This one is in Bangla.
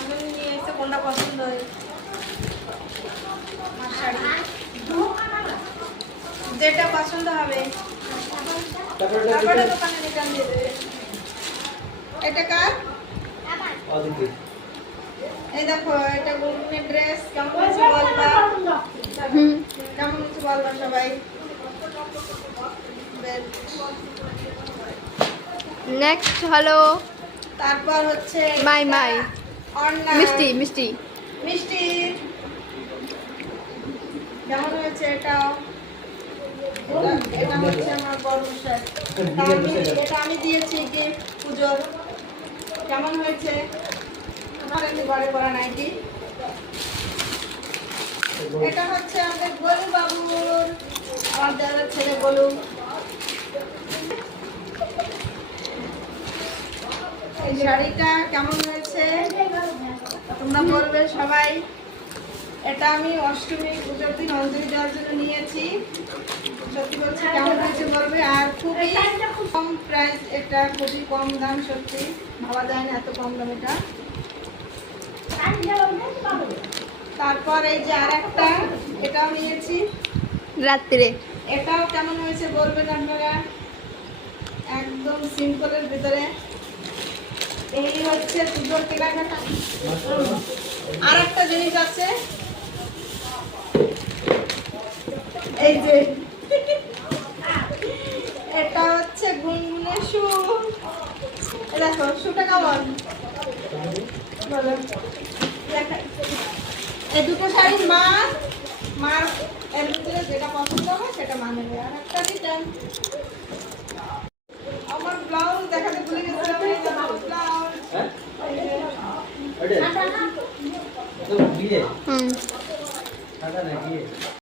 নিয়ে এসে কোনটা পছন্দ হয়? যেটা পছন্দ হবে। দোকানে এটা কার? এই দেখো এটা ড্রেস। কেমন সবাই? নেক্সট তারপর হচ্ছে মাই মাই। মিষ্টি মিষ্টি। মিষ্টি। কেমন হয়েছে এটা- এটা হচ্ছে আমার বড় এটা আমি দিয়েছি গিফট পুজোর কেমন হয়েছে? আমার এমনি ঘরে করা নাইটি এটা হচ্ছে আমাদের গোলু বাবুর আমার দাদার ছেলে গোলু। এই শাড়িটা কেমন হয়েছে? বলবে সবাই। এটা আমি অষ্টমী পুজোর দিন অঞ্জলি দেওয়ার জন্য নিয়েছি। সত্যি বলছি কেমন হয়েছে বলবে? আর খুবই কম প্রাইস এটা খুবই কম দাম সত্যি। ভাবা যায় না এত কম দাম এটা। তারপর এই যে আর একটা এটাও নিয়েছি। রাত্রে। এটাও কেমন হয়েছে বলবেন আপনারা? একদম সিম্পলের ভিতরে। এই হচ্ছে পুজোর কেনাকাটা। আর একটা জিনিস আছে। এই যে, এটা হচ্ছে গুনগুনের শু। দেখো, শুটা কেমন? বলো। এই দুটো শাড়ি মা মার, এর ভিতরে যেটা পছন্দ হয় সেটা মা নেবে আর একটা দিতেন 嗯。在哪